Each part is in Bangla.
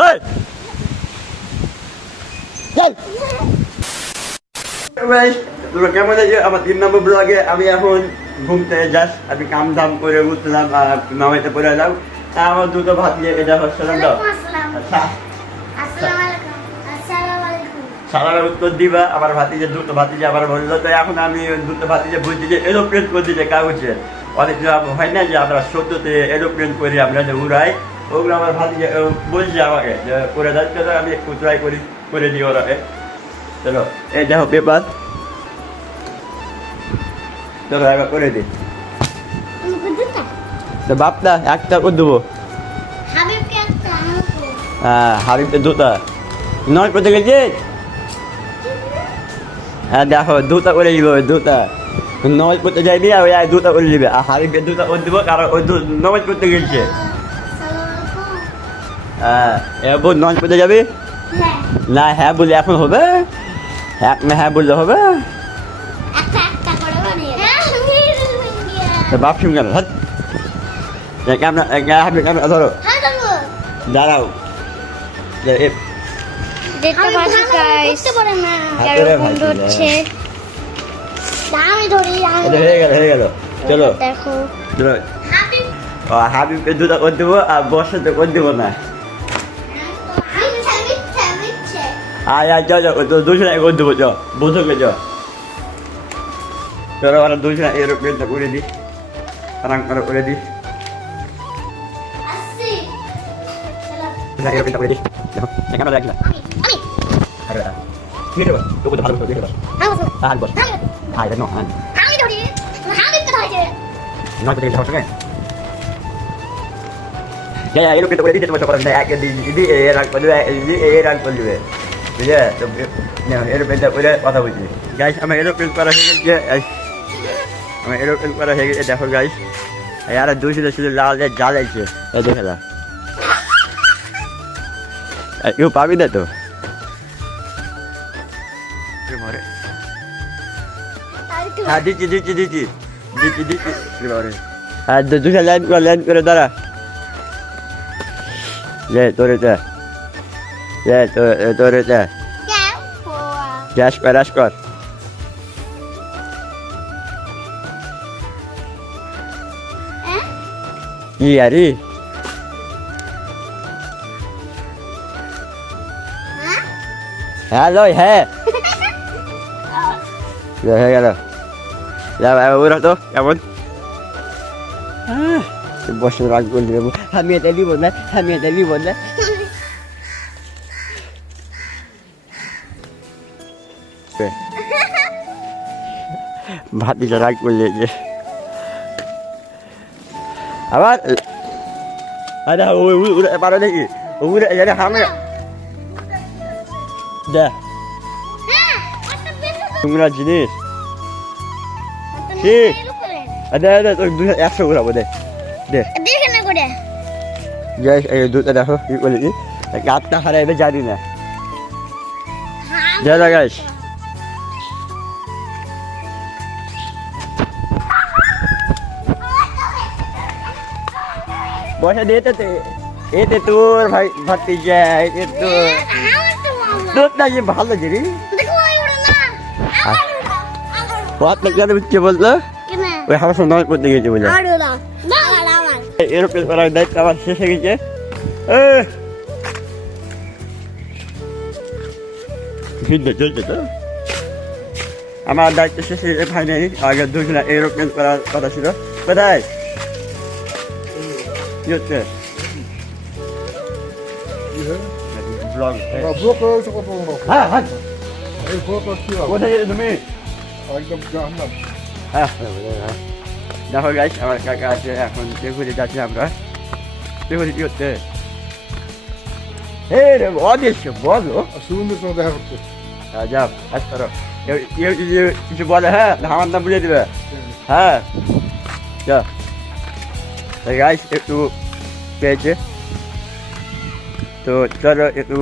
এই চল ভাই তোমরা কেমন আছো? আমার 3 নম্বর ব্লগে আমি এখন ঘুমতে যাস, আমি কাম দাম করে উঠলাম আর নামাইতে পড়ে এলাম। তা আমার দুটো ভাত দিয়ে এটা হচ্ছে না। আচ্ছা সারা উত্তর দিবা। আমার ভাতিজে দুটো ভাতিজে আবার বললো, তো এখন আমি দুটো ভাতিজে বলছি যে এরোপ্লেন করে দিতে কাগজে অনেক হয় না যে আমরা সত্যতে এরোপ্লেন করে আমরা যে উড়াই, ওগুলো আমার ভাতিজে বলছে আমাকে যে করে যাচ্ছে, আমি একটু ট্রাই করে দিই ওরাকে। চলো এই দেখো পেপার, চলো একবার করে দিই। তো বাপটা একটা করে দেবো। হ্যাঁ হাবিবকে দুটা নয় করতে গেছে। হ্যাঁ দেখো দুটা করে দিব, দুটা নয় করতে যাইবি আর ওই দুটা করে দিবে, আর হাবিবকে দুটা করে দেবো কারণ ওই নয় করতে গেছে। হ্যাঁ এবার নয় করতে যাবি না? হ্যাঁ বলে এখন হবে? হ্যাঁ বললে হবে? বাপ শুন কেন ক্যামেরা ধরো, দাঁড়াও। হয়ে গেল চলো হাবিবকে দুটা করে দেবো আর বর্ষাতে করে দেবো না। দুশো টাকা করে দেবো, বুঝোকে চলো আমরা দুশো টাকা এরোপ্লেনটা করে দিই, আরাম করে দিই। এরোপ্লেনটা করে দিই, দেখো এখানে রাখলাম। এরোপ্লেনটা করে দিতে তোমার রাগ করবে, বুঝলে? এরোপ্লেনটা করে কথা বলছি। গাইস আমার এরোপ্লেন করা হয়ে গেছে, আমার এরোপ্লেন করা হয়ে গেছে। দেখো গাইস আর দুশো শুধু লাল জ্বালাইছে, এই দেখে না কেউ পাবি না তো। হ্যাঁ দিচ্ছি আর দুশো লাইন করে দাঁড়া। তোরে গ্যাস কর কি আরে হ্যালো হ্যাঁ হয়ে গেল। ওরা তো কেমন বসে রাগ করে দেবো, আমি এটা নিব না। ভাতিটা রাগ করলে যে আবার পারো নাকি হামে তোমরা জিনিস ঠিক তোর 100 ঘুরাবো দে দুটা দেখো কি করলি, গাছটা হারাইবে জানি না। যা গাইস বসে দিয়ে এতে তোর ভাই ভাতি যায়, তোর না যে ভালো জিনিস কে বলতো ওই আমার সঙ্গে নয় করতে গেছে বলে। এরোপ্লেন করার দায়িত্ব আমার শেষ হয়ে গেছে। চলছে তো আমার দায়িত্ব শেষ হয়ে গেছে ফাইনালি। আগে দুজন এরোপ্লেন করার কথা ছিল। কোথায় কি হচ্ছে তুমি? দেখো গাইস আমার কাকা আছে, এখন দেখুরে যাচ্ছি আমরা। দেখুরে কি হচ্ছে বলো দেখা করতে যাও কিছু বলে। হ্যাঁ আমার নাম বুঝিয়ে দিবে। হ্যাঁ গাইস একটু পেয়েছে তো চলো একটু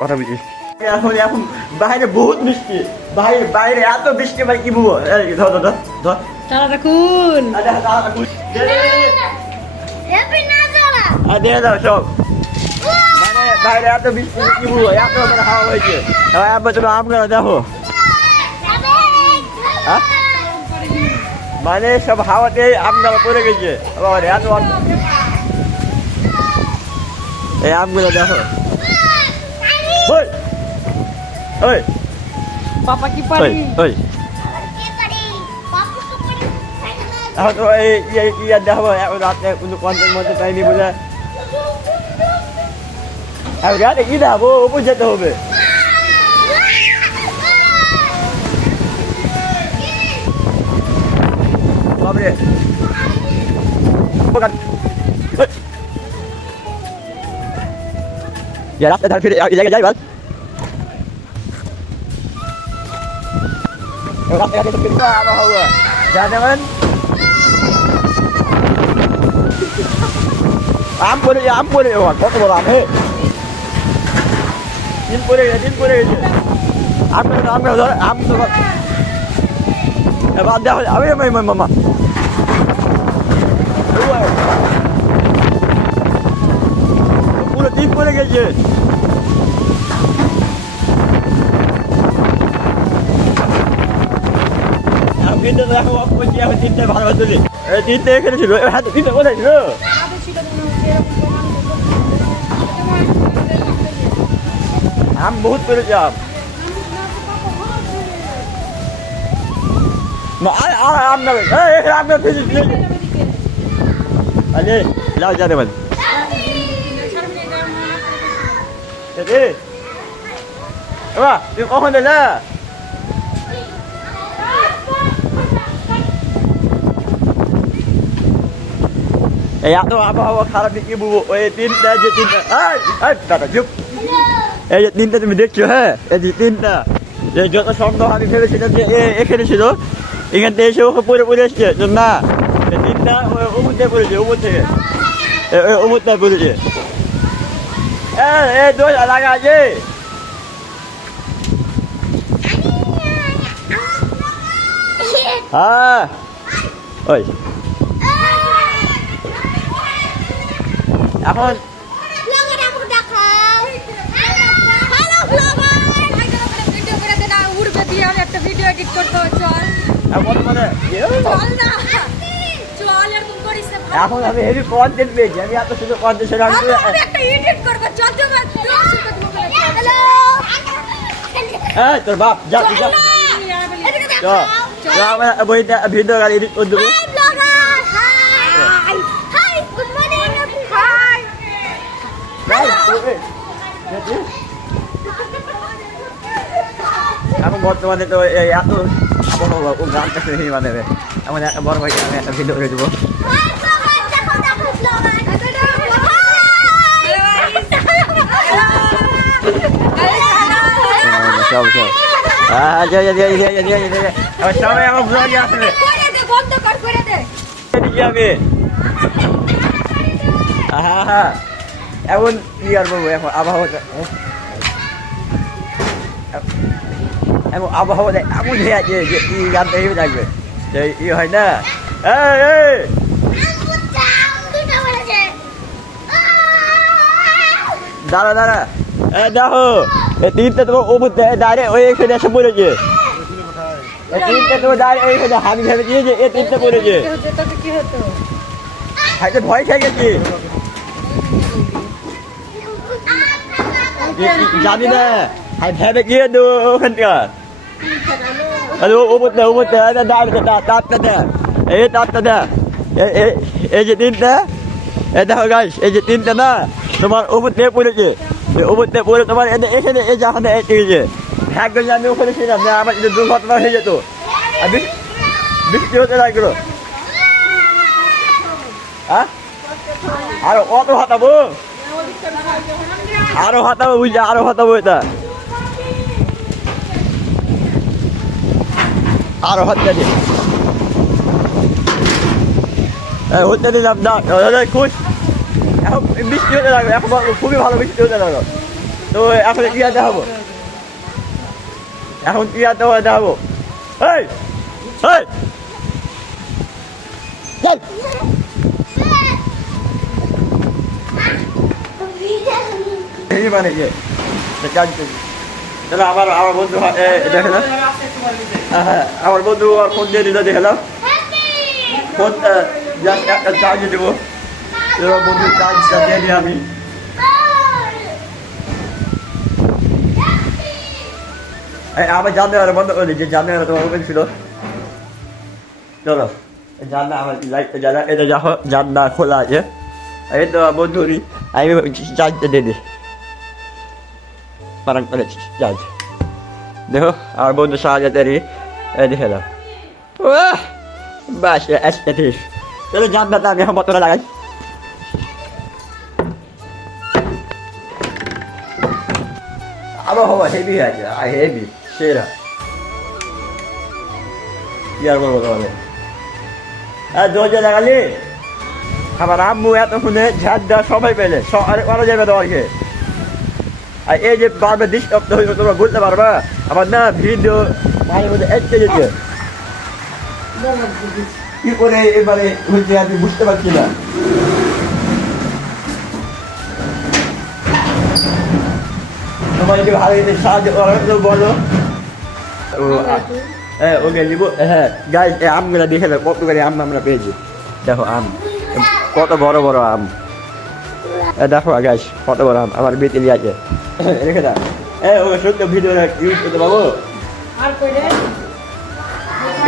কথা বুঝিস। এখন বাইরে বহুত বৃষ্টি, বাইরে এত বৃষ্টি ভাই কি বলবো। ধর দিয়ে দাও সব বাইরে এত বৃষ্টি কি বলবো এত মানে হাওয়া হয়েছে এবার আব্বা তুমি আমগুলো দেখো হ্যাঁ মানে সব হাওয়াতে আমগুলো পড়ে গেছে আবার এত এই আমগুলো দেখো ওই ওই পাপা কি পারি ওই এখন তো এই ইয়ে দেখো রাতে কোনো কন্টেন্ট মধ্যে পাইনি বলে রাতে কি দেখাবো উপর যেতে হবে বাবরে রাস্তা ধার ফিরে জায়গায় যাই বল রাস্তা ফিরে আবহাওয়া যা দেবেন আম পড়ে কত বড় আম হে দিন পড়ে গেছে আম ধর আম তো বাদ দেওয়া হবে আমি মামা পুরো দিন পড়ে গেছে কিন্তু দেখো আমি তিনটে ভালো তুলি তিনটে এখানে ছিল হ্যাঁ তিনটে কোথায় ছিল আম বহুত পেরেছে আম নেবে আম নেবে আরে লাও যা দেবেন তুমি কখন দিলে এত আবহাওয়া খারাপ কি বলবো ওই তিনটা যে তিনটা দাদা চুপ এই যে তিনটা তুমি দেখছো হ্যাঁ এই যে তিনটা যে যত সন্দেহ আমি ভেবেছিলাম যে এখানে ছিল এখান থেকে এসে ওকে পড়ে এসছে না তিনটা অমুক থেকে পড়েছে অমুক থেকে অমুকটায় পড়েছে দোষ লাগা আছে হ্যাঁ ওই এখন একটা ভিডিও এডিট করতে চল এখন আমি হেভি কন্টেন্ট পেয়েছি আমি এত সুন্দর কন্টেন্ট সেটা তোর বাপ যা বইটা ভিডিও গাড়ি এডিট করে দেবো এখন বর্তমানে তো এত আবহাওয়া ও গানটা শুনে বানাবে এমন একটা বড় ভাইকে আমি একটা ভিডিও করে দেবো সব সবাই আমার ব্লগে আসবে আমি হ্যাঁ হ্যাঁ এমন কি আর বলবো এখন আবহাওয়াটা এমন আবহাওয়াটা এমন হয়ে আছে যে ই গানটা এই থাকবে যে ই হয় না দাঁড়া দাঁড়া দেখো এই তিনটা তোমার ওপর ডাইরেক্ট ওই এখানে এসে পড়েছে তিনটা তোমার ডাইরেক্ট এইখানে হামি ভেবে দিয়েছে এ তিনটা পড়েছে হয়তো ভয় খেয়ে গেছি জানি না ভেবে গিয়ে দেবো ওখান থেকে এই তারটা এই যে তিনটা দেখো গাইস এই যে তিনটা না তোমার উপর থেকে পড়েছে উপর থেকে পড়ে তোমার এখানে এই জাহানে এসেছে একজন আমি ওখানে ছিলাম না আমার যদি দুর্ঘটনা হয়ে যেত আর বৃষ্টি হতে লাগলো হ্যাঁ আরো কত হাতাবো বুঝলি আরো হাতাবো এটা আরো হত্যা দিয়ে হত্যা দিলাম না খুশ এখন বৃষ্টি হতে লাগলো এখন খুবই ভালো বৃষ্টি হতে লাগলো তো এখন কি আর দেখাবো এখন কি আর দেখাবো এই হেভি বানিয়েছে চার্জ তাহলে আমার বন্ধু দেখে না হ্যাঁ আমার বন্ধু আর ফোন দিয়ে দিল দেখলাম ফোন জাস্ট একটা চার্জ দেবো এবার বন্ধু চার্জটা দিয়ে দিই আমি আমার জানতে পারে বন্ধ করে যে জানতে পারে তোমার ওপেন ছিল চলো জানলা আমার লাইটটা জ্বালা এটা দেখো জানলা খোলা আছে এই তো বন্ধুরি আমি চার্জটা দিয়ে দিই পারান করে চার্জ দেখো আমার বন্ধু সাহায্যতারি দেখে দাও বাস একটা ঠিক চলো জানলাটা আমি এখন বোতলে লাগাই আবহাওয়া হেভি আছে হেভি সেরা কি আর বলবো তোমাদের দরজা লাগালি আমার আম্মু এতক্ষণে ঝাড় দেওয়া সবাই পেলে করা যাবে তোমাকে আর এই যে বারবার ডিস্টার্ব হইবে তোমরা বলতে পারবা আমার না ভিডিও মাঝে মধ্যে এসে যেতে কি করে এবারে হয়েছে আমি বুঝতে পারছি না তোমাকে ভালো সাহায্য করার তো বলো হ্যাঁ ওকে নিব হ্যাঁ গাছ আমগুলো দেখে না কত করে আম আমরা পেয়েছি দেখো আম কত বড় বড় আম দেখো গাছ কত বড় আম আমার বেতেলি আছে রেখে দাও ওকে সত্য ভিডিও ইউজ করতে পাবো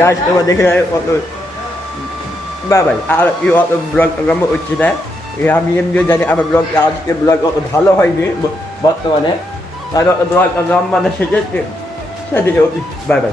গাছ তোমার দেখে কত বাবাই আর অত ব্লগ হচ্ছে না আমি এমনিও জানি আমার ব্লগ আজকে ব্লগ অত ভালো হয়নি বর্তমানে আর ব্লগ মানে সেটা সেদিকে বাই বাই